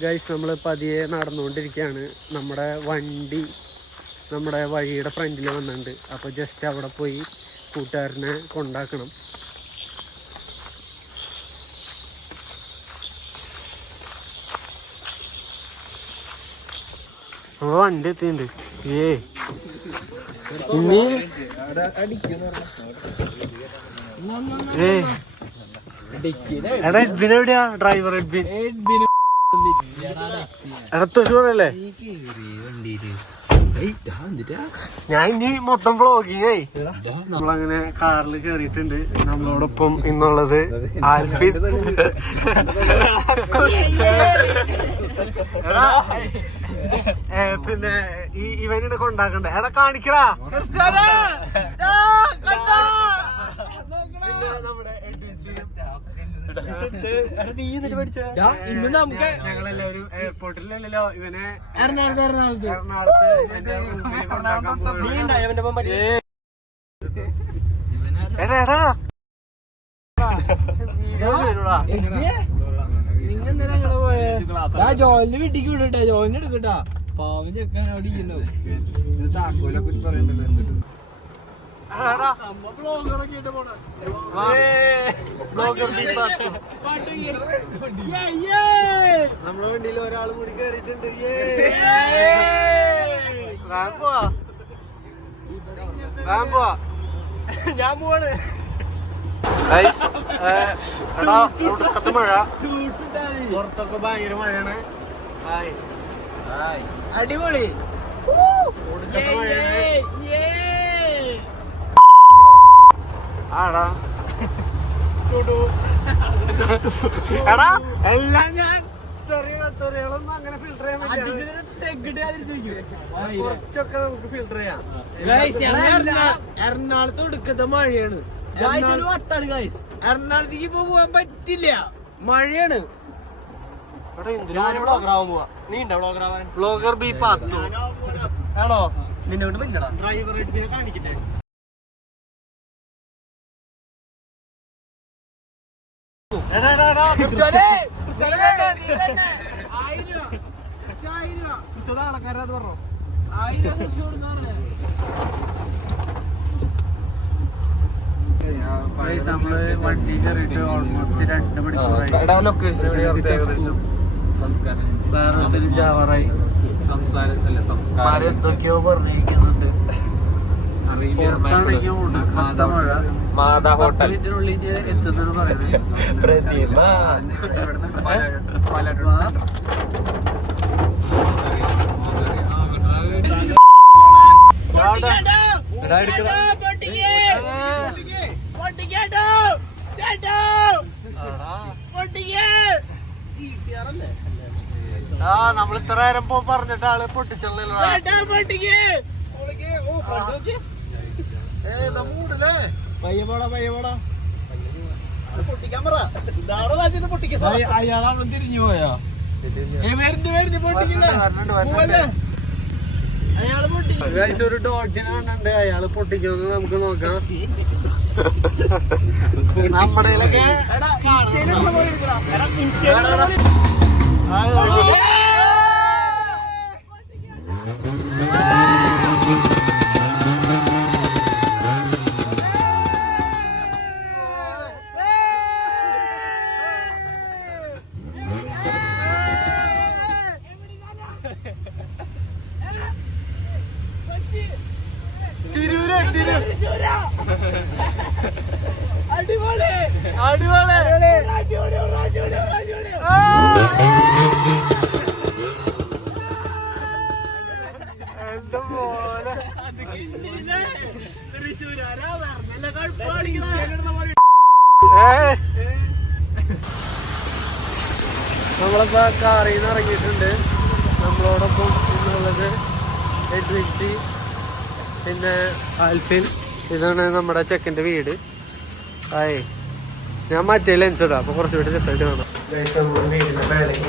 Guys നമ്മൾ പതിയെ നടന്നുകൊണ്ടിരിക്കുകയാണ്. നമ്മുടെ വണ്ടി നമ്മുടെ വഴിയുടെ ഫ്രണ്ടിൽ വന്നിട്ടുണ്ട്. അപ്പോൾ ജസ്റ്റ് അവിടെ പോയി കൂട്ടുകാരനെ കൊണ്ടാക്കണം. ഓ വണ്ടി എത്തിയിട്ടുണ്ട്. ഏ ഇനി ഏ എടാ എഡ്ബിൻ എവിടെയാ? ഡ്രൈവർ എഡ്ബിൻ എടാ ഞാൻ ഇനി മൊത്തം ആയി നമ്മളങ്ങനെ കാറിൽ കയറിയിട്ടുണ്ട് നമ്മളോടൊപ്പം ഇന്നുള്ളത് ആൽഫിൻ. പിന്നെ ഈ ഇവനിടെ കൊണ്ടാക്കണ്ടേ? എടാ കാണിക്കടാ പിന്നെ നമ്മുടെ എഡ്വിൻസിയും ഇന്ന് നമുക്ക് ഞങ്ങളെല്ലാവരും എയർപോർട്ടിലല്ലോ ഇവനെ എറണാകുളത്ത് എറണാകുളത്ത്. എറണാകുളത്ത്. എടാ അങ്ങടെ പോയേ? ജോലിന് വീട്ടിക്ക് വിടട്ടെ ജോലിന് എടുക്കട്ടാ. പാവം ചെക്കാൻ അവിടെ ഇല്ലല്ലോ താക്കോലെ കുറിച്ച് പറയണ്ടല്ലോ ആയിട്ട് പോണേ വാ. ബ്ലോഗർ ബിഗ് ബാസ്. നമ്മളെ വണ്ടിയിൽ ഒരാൾ കൂടി കയറിയിട്ടുണ്ട്. ഞാൻ പോവാണ്. എടാ ഒടുക്കത്തെ മഴ. പുറത്തൊക്കെ ഭയങ്കര മഴയാണ്. ഹായ്. അടിപൊളി. മഴയാണ്. ആടാ. എടാ എല്ലാം ഞാൻ തെറികളൊന്നും അങ്ങനെ ഫിൽട്ടർ ചെയ്യാൻ പറ്റില്ല. കുറച്ചൊക്കെ നമുക്ക് ഫിൽട്ടർ ചെയ്യാം. എറണാകുളത്ത് ഒടുക്കത്തെ മഴയാണ്. എറണാകുളത്തേക്ക് പോവാൻ പോകാൻ പറ്റില്ല. മഴയാണ്. Blogger B Pathu. ആണോ നിന്നോട് പറ്റില്ലടാ ഡ്രൈവർ എഡ്വിനെ ഓൾമോസ്റ്റ് രണ്ട് മണിക്കൂറായി. വേറെ ഒത്തിരി ജാവറായി. എന്തൊക്കെയോ മഴ മാതാ പറയുന്നത്. വാ. ആ നമ്മൾ ഇത്ര നേരം പറഞ്ഞിട്ട് ആൾ പൊട്ടിച്ചല്ലോ അയാളാണ് തിരിഞ്ഞു പോയാ? വരുന്നു വരുന്നു പൊട്ടിക്കില്ല? അയാൾ ഒരു കണ്ടുണ്ട് അയാൾ പൊട്ടിക്കുന്നത് നമുക്ക് നോക്കാം. നമ്മുടെ അടിപൊളി. അടിപൊളി! എന്റെ ഏയ്! നമ്മളിപ്പോ കാറിൽ നിന്ന് ഇറങ്ങിയിട്ടുണ്ട്. നമ്മളോടൊപ്പം ഇന്നുള്ളത് എഡ്വിൻസി പിന്നെ ആൽഫിൻ. ഇതാണ് നമ്മുടെ ചെക്കന്റെ വീട്. ആയേ ഞാൻ മറ്റേ ലെൻസ് ഇടാം. അപ്പൊ കുറച്ചുകൂടി വീട്ടിൽ കാണാം. വേണം വീടിന്റെ മേലേക്ക്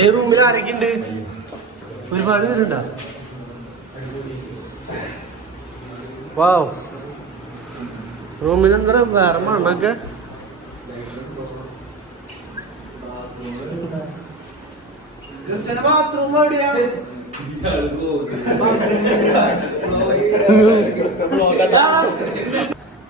ഈ റൂമിൽ ആരൊക്കെ ഉണ്ട് ഒരുപാട് പേരുണ്ടോ? വാവ് റൂമിൽ എന്താ വേറെ മണ്ണൊക്കെ ബാത്റൂം എവിടെയാ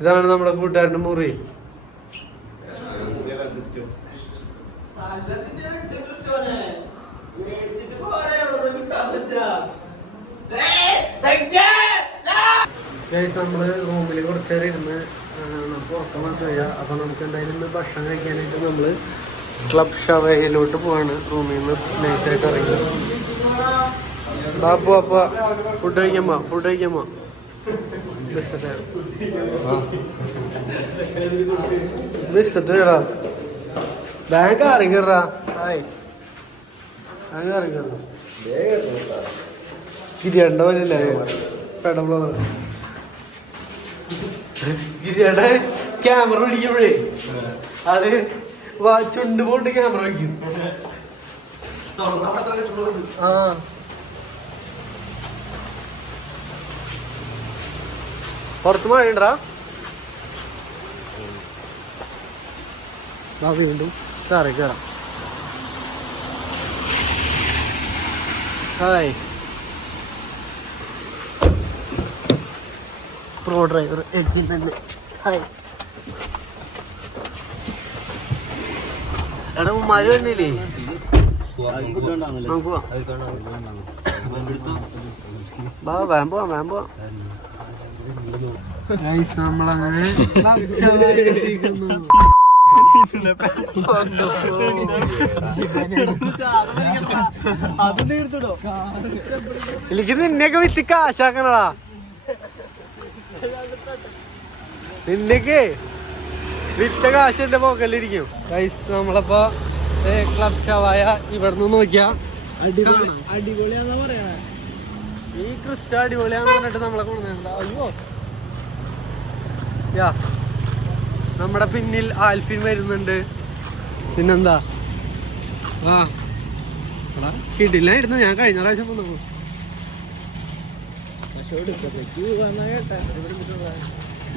ഇതാണ് നമ്മുടെ കൂട്ടുകാരന്റെ മുറി. നമ്മൾ റൂമിൽ കുറച്ച് നേരം ഇരുന്ന് നമുക്ക് ഉറക്കം വന്നു വയ്യ അപ്പൊ നമുക്ക് എന്തായാലും ഇന്ന് ഭക്ഷണം കഴിക്കാനായിട്ട് നമ്മൾ ക്ലബ് ഷവയിലോട്ട് പോവാണ്. റൂമിൽ നിന്ന് നൈസായിട്ട് ഇറങ്ങി. ബാപ്പു അപ്പ ഫുഡ് കഴിക്കാൻ പോവാ ഫുഡ് കഴിക്കാൻ പോവാ. ബിസ്ക്കറ്റ് ബാങ്ക് ഇറങ്ങിറാ ഹായ്. ബാങ്ക് ഇറങ്ങിറ ഗിരിയണ്ട പോലല്ലേ പെടബ്ലോ ക്യാമറ പിടിക്കുമ്പോഴേ അത് ചുണ്ട് പോട്ട് ക്യാമറ വയ്ക്കും ആ. പുറത്ത് മഴ ഉണ്ടടാ ദാ വീണ്ടും സാറേ കയറാം. ഹായ്. പ്രോ ഡ്രൈവർ എഴുതുന്നുണ്ട് ഹായ് എടാ മഴ വന്നില്ലേ? നമുക്ക് പോവാം. വാ വേം പോവാം വേം പോവാം. Guys, നമ്മളങ്ങനെ എത്തിക്കുന്നു. അത് തീർത്തിടോ എനിക്ക് നിന്നെയൊക്കെ വിറ്റ് കാശാക്കണടാ. നിന്നെയൊക്കെ വിറ്റ കാശ് എന്റെ പോക്കല്ലിരിക്കും ഗൈസ് നമ്മളപ്പോ ക്ലബ് ഷവായ ഇവിടുന്ന് നോക്കിയാ. അടിപൊളി അടിപൊളിയാന്നാ പറയാ. ഈ ക്രിസ്റ്റ അടിപൊളിയാന്ന് പറഞ്ഞിട്ട് നമ്മളെ കൊണ്ടുവന്നിട്ടുണ്ട്? അയ്യോ. യാ നമ്മുടെ പിന്നിൽ ആൽഫിൻ വരുന്നുണ്ട്. പിന്നെന്താ? ആ. എടാ കിടിലായിരുന്നു. ഞാൻ കഴിഞ്ഞ പ്രാവശ്യം വന്നു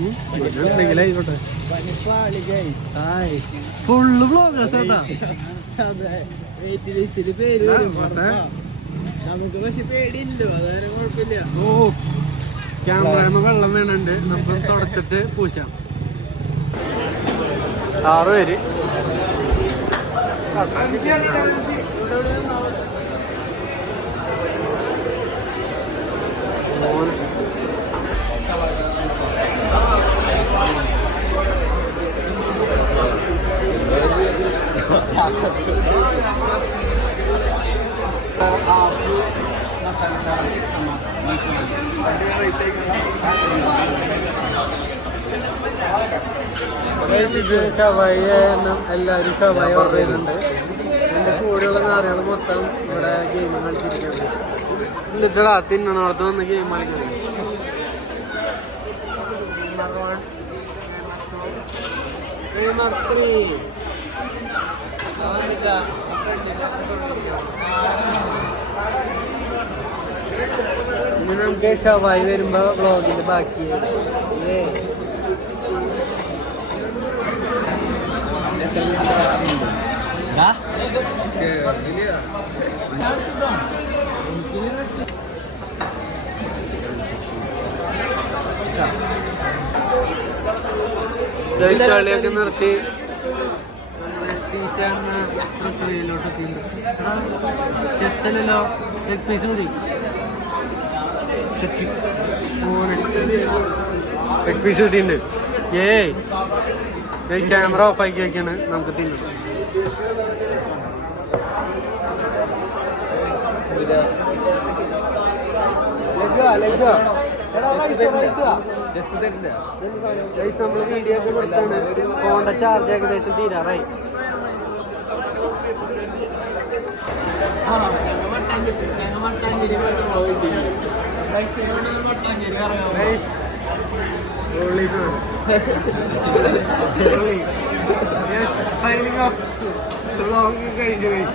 കേട്ടാ എന്തെങ്കിലും ഫുള്ള് ബ്ലോഗേഴ്സ്. ഉറപ്പാ. നമുക്ക് പക്ഷെ പേടിയില്ലോ അതായത് കുഴപ്പമില്ല. ഓ ക്യാമറ വെള്ളം വേണുണ്ട്. നമുക്ക് തുടച്ചിട്ട് പൂശാം. ആറ് പേര്. മോൻ. എല്ലാവരും ഷവായി ഓർഡർ ചെയ്യുന്നുണ്ട് എന്റെ കൂടെയുള്ള നാറുകൾ മൊത്തം ഇവിടെ ഗെയിം കളിച്ചിരിക്കുകയാണ്. എന്നിട്ടടാ തിന്നണോടത്ത് വന്ന് ഗെയിം കളിക്കുന്നത് Gamer three. അവന്നില്ല. ഇനി നമുക്ക് ഷവായി വരുമ്പോ ബ്ലോഗിന്റെ ബാക്കി ഏ ഗൈസ് കളിയൊക്കെ നിർത്തി. തീറ്റ എന്ന പ്രക്രിയയിലോട്ട് എത്തിയിട്ടുണ്ട് ജസ്റ്റ് അല്ലല്ലോ ലെഗ് പീസ് മതി. സെറ്റ് ലെഗ് പീസ് കിട്ടിയിട്ടുണ്ട്. ഏയ് ഗൈസ് ക്യാമറ ഓഫ് ആക്കി വെക്കാണ്. നമുക്ക് തിന്നാം ഗൈസ് നമ്മൾ വീഡിയോ ഒക്കെ കൊടുത്താണ് ഫോണിന്റെ ചാർജ് ഏകദേശം തീരാറായി off. Vlog കഴിഞ്ഞു guys.